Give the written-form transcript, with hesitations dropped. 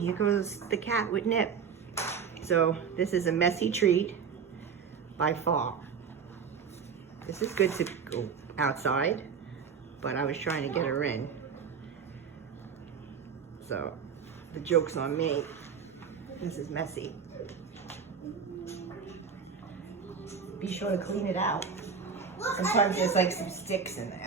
here goes the cat with Nip. So this is a messy treat by far. This is good to go outside, but I was trying to get her in. So the joke's on me. This is messy. Be sure to clean it out. Sometimes there's like some sticks in there.